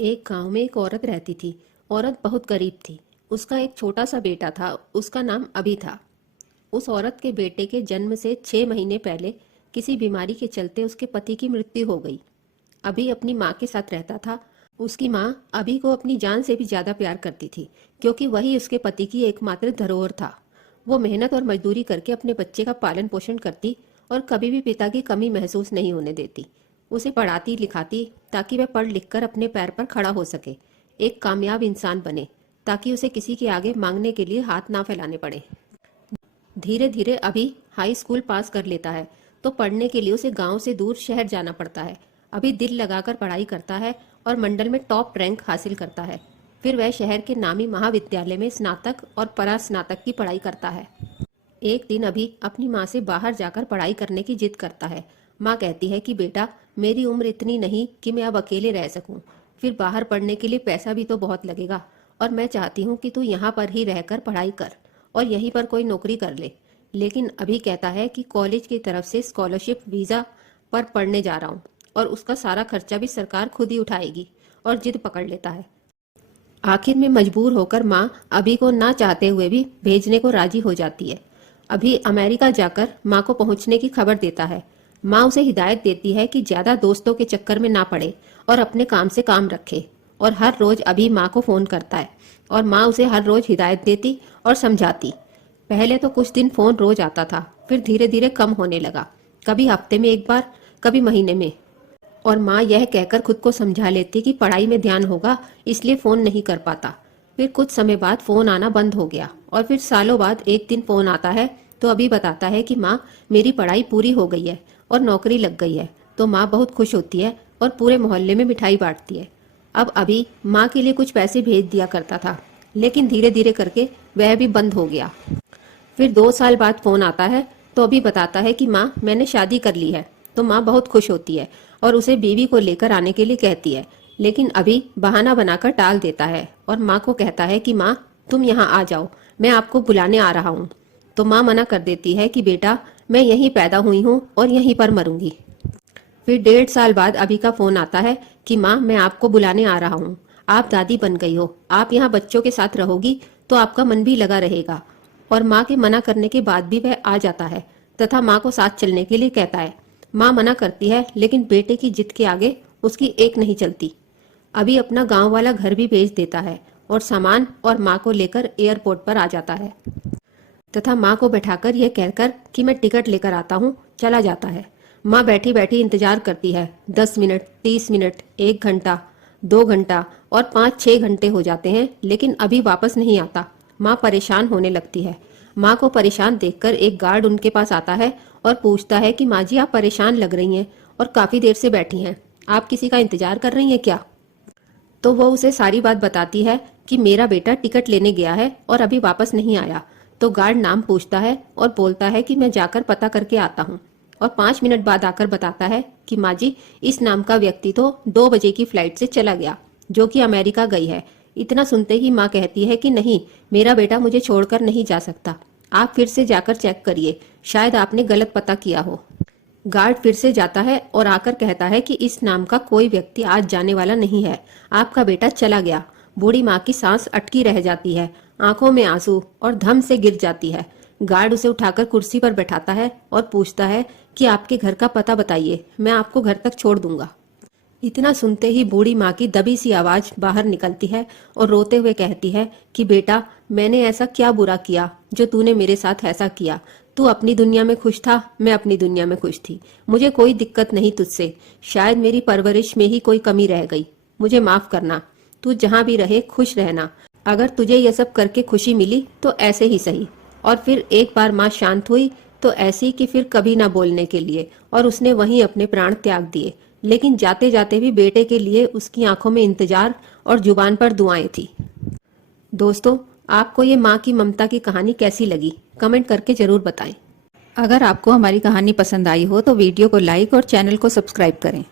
एक गांव में एक औरत रहती थी। औरत बहुत गरीब थी। उसका एक छोटा सा बेटा था। उसका नाम अभी था। उस औरत के बेटे के जन्म से 6 महीने पहले किसी बीमारी के चलते उसके पति की मृत्यु हो गई। अभी अपनी माँ के साथ रहता था। उसकी माँ अभी को अपनी जान से भी ज्यादा प्यार करती थी, क्योंकि वही उसके पति की एकमात्र धरोहर था। वो मेहनत और मजदूरी करके अपने बच्चे का पालन पोषण करती और कभी भी पिता की कमी महसूस नहीं होने देती। उसे पढ़ाती लिखाती ताकि वह पढ़ लिखकर अपने पैर पर खड़ा हो सके, एक कामयाब इंसान बने, ताकि उसे किसी के आगे मांगने के लिए हाथ ना फैलाने पड़े। धीरे धीरे अभी हाई स्कूल पास कर लेता है, तो पढ़ने के लिए उसे गांव से दूर शहर जाना पड़ता है। अभी दिल लगाकर पढ़ाई करता है और मंडल में टॉप रैंक हासिल करता है। फिर वह शहर के नामी महाविद्यालय में स्नातक और परास्नातक की पढ़ाई करता है। एक दिन अभी अपनी माँ से बाहर जाकर पढ़ाई करने की जिद करता है। माँ कहती है कि बेटा, मेरी उम्र इतनी नहीं कि मैं अब अकेले रह सकूं। फिर बाहर पढ़ने के लिए पैसा भी तो बहुत लगेगा, और मैं चाहती हूँ कि तू यहाँ पर ही रहकर पढ़ाई कर और यहीं पर कोई नौकरी कर ले। लेकिन अभी कहता है कि कॉलेज की तरफ से स्कॉलरशिप वीज़ा पर पढ़ने जा रहा हूँ और उसका सारा खर्चा भी सरकार खुद ही उठाएगी, और जिद पकड़ लेता है। आखिर में मजबूर होकर माँ अभी को ना चाहते हुए भी भेजने को राजी हो जाती है। अभी अमेरिका जाकर माँ को पहुंचने की खबर देता है। माँ उसे हिदायत देती है कि ज्यादा दोस्तों के चक्कर में ना पड़े और अपने काम से काम रखे, और हर रोज अभी माँ को फोन करता है और माँ उसे हर रोज हिदायत देती और समझाती। पहले तो कुछ दिन फोन रोज आता था, फिर धीरे धीरे कम होने लगा, कभी हफ्ते में एक बार, कभी महीने में। और माँ यह कहकर खुद को समझा लेती कि पढ़ाई में ध्यान होगा, इसलिए फोन नहीं कर पाता। फिर कुछ समय बाद फोन आना बंद हो गया, और फिर सालों बाद एक दिन फोन आता है तो अभी बताता है कि माँ, मेरी पढ़ाई पूरी हो गई है और नौकरी लग गई है। तो माँ बहुत खुश होती है और पूरे मोहल्ले में मिठाई बांटती है। अब अभी माँ के लिए कुछ पैसे भेज दिया करता था, लेकिन धीरे धीरे करके वह भी बंद हो गया। फिर 2 साल बाद फोन आता है तो अभी बताता है कि माँ, मैंने शादी कर ली है। तो माँ बहुत खुश होती है और उसे बीवी को लेकर आने के लिए कहती है, लेकिन अभी बहाना बनाकर टाल देता है और माँ को कहता है कि माँ, तुम यहाँ आ जाओ, मैं आपको बुलाने आ रहा हूँ। तो माँ मना कर देती है कि बेटा, मैं यहीं पैदा हुई हूँ और यहीं पर मरूंगी। फिर 1.5 साल बाद अभी का फोन आता है कि माँ, मैं आपको बुलाने आ रहा हूँ, आप दादी बन गई हो, आप यहाँ बच्चों के साथ रहोगी तो आपका मन भी लगा रहेगा। और माँ के मना करने के बाद भी वह आ जाता है तथा माँ को साथ चलने के लिए कहता है। माँ मना करती है, लेकिन बेटे की जिद के आगे उसकी एक नहीं चलती। अभी अपना गांव वाला घर भी बेच देता है और सामान और माँ को लेकर एयरपोर्ट पर आ जाता है तथा माँ को बैठाकर यह कहकर कि मैं टिकट लेकर आता हूँ, चला जाता है। माँ बैठी बैठी इंतजार करती है। 10 मिनट, 30 मिनट, 1 घंटा, 2 घंटा और 5-6 घंटे हो जाते हैं, लेकिन अभी वापस नहीं आता। माँ परेशान होने लगती है। माँ को परेशान देखकर एक गार्ड उनके पास आता है और पूछता है कि माँ जी, आप परेशान लग रही हैं और काफी देर से बैठी हैं, आप किसी का इंतजार कर रही हैं क्या? तो वो उसे सारी बात बताती है कि मेरा बेटा टिकट लेने गया है और अभी वापस नहीं आया। तो गार्ड नाम पूछता है और बोलता है कि मैं जाकर पता करके आता हूँ, और 5 मिनट बाद आकर बताता है कि माँ जी, इस नाम का व्यक्ति तो 2 बजे की फ्लाइट से चला गया, जो कि अमेरिका गई है। इतना सुनते ही माँ कहती है कि नहीं, मेरा बेटा मुझे छोड़कर नहीं जा सकता, आप फिर से जाकर चेक करिए, शायद आपने गलत पता किया हो। गार्ड फिर से जाता है और आकर कहता है कि इस नाम का कोई व्यक्ति आज जाने वाला नहीं है, आपका बेटा चला गया। बूढ़ी माँ की सांस अटकी रह जाती है, आंखों में आंसू और धम से गिर जाती है। गार्ड उसे उठाकर कुर्सी पर बैठाता है और पूछता है कि आपके घर का पता बताइए, मैं आपको घर तक छोड़ दूंगा। इतना सुनते ही बूढ़ी माँ की दबी सी आवाज बाहर निकलती है और रोते हुए कहती है कि बेटा, मैंने ऐसा क्या बुरा किया जो तूने मेरे साथ ऐसा किया? तू अपनी दुनिया में खुश था, मैं अपनी दुनिया में खुश थी, मुझे कोई दिक्कत नहीं तुझसे। शायद मेरी परवरिश में ही कोई कमी रह गई, मुझे माफ करना। तू जहाँ भी रहे खुश रहना। अगर तुझे यह सब करके खुशी मिली तो ऐसे ही सही। और फिर एक बार माँ शांत हुई तो ऐसी कि फिर कभी ना बोलने के लिए, और उसने वहीं अपने प्राण त्याग दिए। लेकिन जाते जाते भी बेटे के लिए उसकी आंखों में इंतजार और जुबान पर दुआएं थी। दोस्तों, आपको ये माँ की ममता की कहानी कैसी लगी, कमेंट करके जरूर बताएं। अगर आपको हमारी कहानी पसंद आई हो तो वीडियो को लाइक और चैनल को सब्सक्राइब करें।